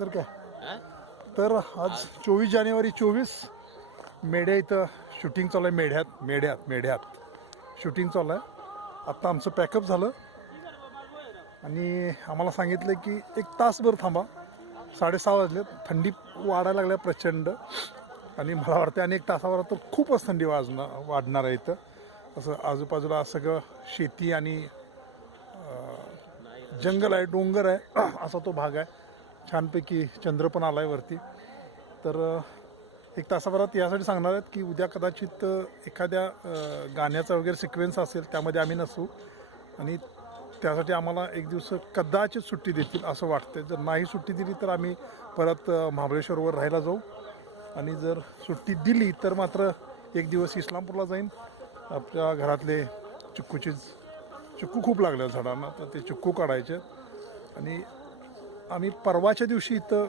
तर काय? तर आज चोवीस जानेवारी चोवीस मेढ्या इथं शूटिंग चालू आहे मेढ्यात मेढ्यात मेढ्यात. शूटिंग चालू आहे. आत्ता आमचं पॅकअप झालं. आणि आम्हाला सांगितलं की एक तासभर थांबा. साडेसहा वाजले. थंडी वाढायला लागल्या प्रचंड. आणि मला वाटतं आणि एक तासावर तर खूपच थंडी वाजणार वाढणार आहे इथं. असं आजूबाजूला सगळं शेती आणि जंगल आहे डोंगर आहे. असा तो भाग आहे. छानपैकी चंद्र पण आला आहे वरती. तर एक तासाभरात यासाठी सांगणार आहेत की उद्या कदाचित एखाद्या गाण्याचा वगैरे सिक्वेन्स असेल त्यामध्ये आम्ही नसू. आणि त्यासाठी आम्हाला एक दिवस कदाचित सुट्टी देतील असं वाटतं जर नाही सुट्टी दिली तर आम्ही परत महाबळेश्वरवर राहायला जाऊ. आणि जर सुट्टी दिली तर मात्र एक दिवस इस्लामपूरला जाईन. आपल्या घरातले चिक्कूची चिक्कू खूप लागल्या झाडांना तर ते चिक्कू काढायचे. आणि आम्ही परवाच्या दिवशी इथं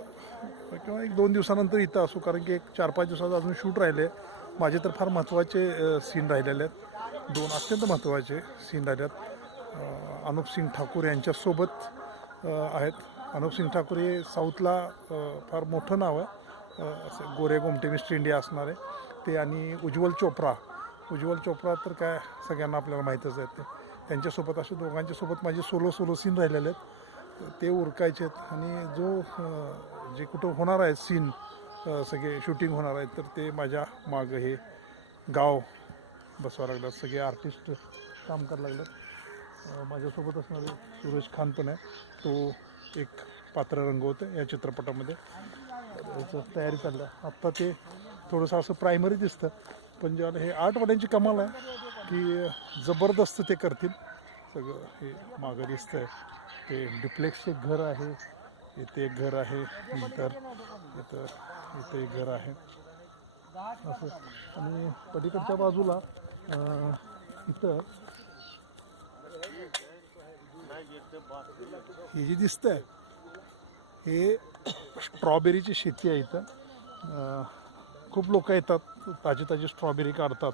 किंवा एक दोन दिवसानंतर इथं असू कारण की एक चार पाच दिवसात अजून शूट राहिले. माझे तर फार महत्त्वाचे सीन राहिलेले आहेत. दोन अत्यंत महत्त्वाचे सीन राहिले आहेत. अनुप सिंग ठाकूर यांच्यासोबत आहेत. अनुप सिंग ठाकूर हे साऊथला फार मोठं नाव आहे. असं गोरे गोमटे मिस्टर इंडिया असणारे. ते आणि उज्ज्वल चोप्रा. उज्ज्वल चोप्रा तर काय सगळ्यांना आपल्याला माहीतच आहेत. ते त्यांच्यासोबत असे दोघांच्यासोबत माझे सोलो सोलो सीन राहिलेले आहेत. ते उरकायचे आहेत. आणि जो जे कुठं होणार आहे सीन सगळे शूटिंग होणार आहेत तर ते माझ्या मागं हे गाव बसवा लागलं. सगळे आर्टिस्ट काम करायला लागलं. माझ्यासोबत असणारे सूरज खान पण आहे. तो एक पात्र रंगवतं या चित्रपटामध्ये. याचं तयारी चाललं आत्ता ते थोडंसं असं प्रायमरी दिसतं. पण ज्याला हे आर्टवाल्यांची कमाल आहे की जबरदस्त ते करतील. सगळं हे मागं दिसतंय ते डिप्लेक्सचे घर आहे इथे एक घर आहे नंतर इथं इथं एक घर आहे. असं. आणि पलीकडच्या बाजूला इथं हे जे दिसतंय हे स्ट्रॉबेरीची शेती आहे इथं. खूप लोक येतात ताजी ताजी स्ट्रॉबेरी काढतात.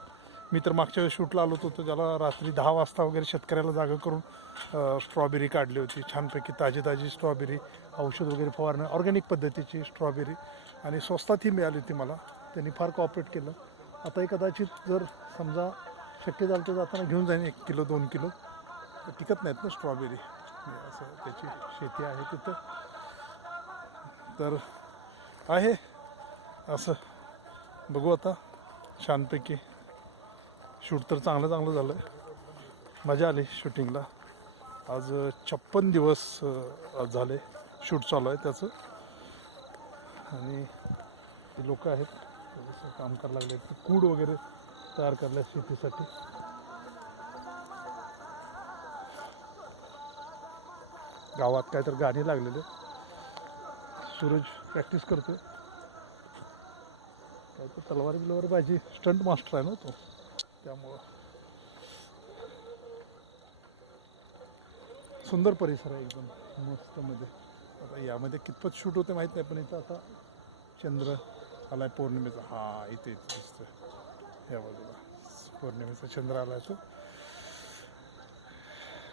मी तर मागच्या वेळेस शूटला आलो होतो ज्याला रात्री दहा वाजता वगैरे शेतकऱ्याला जागा करून स्ट्रॉबेरी काढली होती. छानपैकी ताजी ताजी स्ट्रॉबेरी औषध वगैरे फवारणं ऑर्गॅनिक पद्धतीची स्ट्रॉबेरी आणि स्वस्तात ही मिळाली होती मला. त्यांनी फार कॉपरेट केलं. आताही कदाचित जर समजा शक्य झालं तर जाताना घेऊन जाईन एक किलो दोन किलो. तर टिकत नाहीत ना स्ट्रॉबेरी असं त्याची शेती आहे तिथं. तर आहे. असं. बघू आता. छानपैकी शूट तर चांगलं चांगलं झालं. आहे मजा आली शूटिंगला. आज छप्पन दिवस झाले शूट चालू आहे त्याचं. आणि ते लोक आहेत काम करायला लागले ते कूड वगैरे तयार करल्या शेतीसाठी. गावात काय तर गाणी लागलेले सूरज प्रॅक्टिस करतोय. काय तर तलवार बिलवार पाहिजे स्टंट मास्टर आहे ना तो. त्यामुळं. सुंदर परिसर आहे एकदम मस्त मध्ये. आता यामध्ये कितपत शूट होते माहीत नाही पण इथं आता चंद्र आलाय पौर्णिमेचा. हा इथे इथे दिसतोय. या बाजूला. पौर्णिमेचा चंद्र आलाय तो.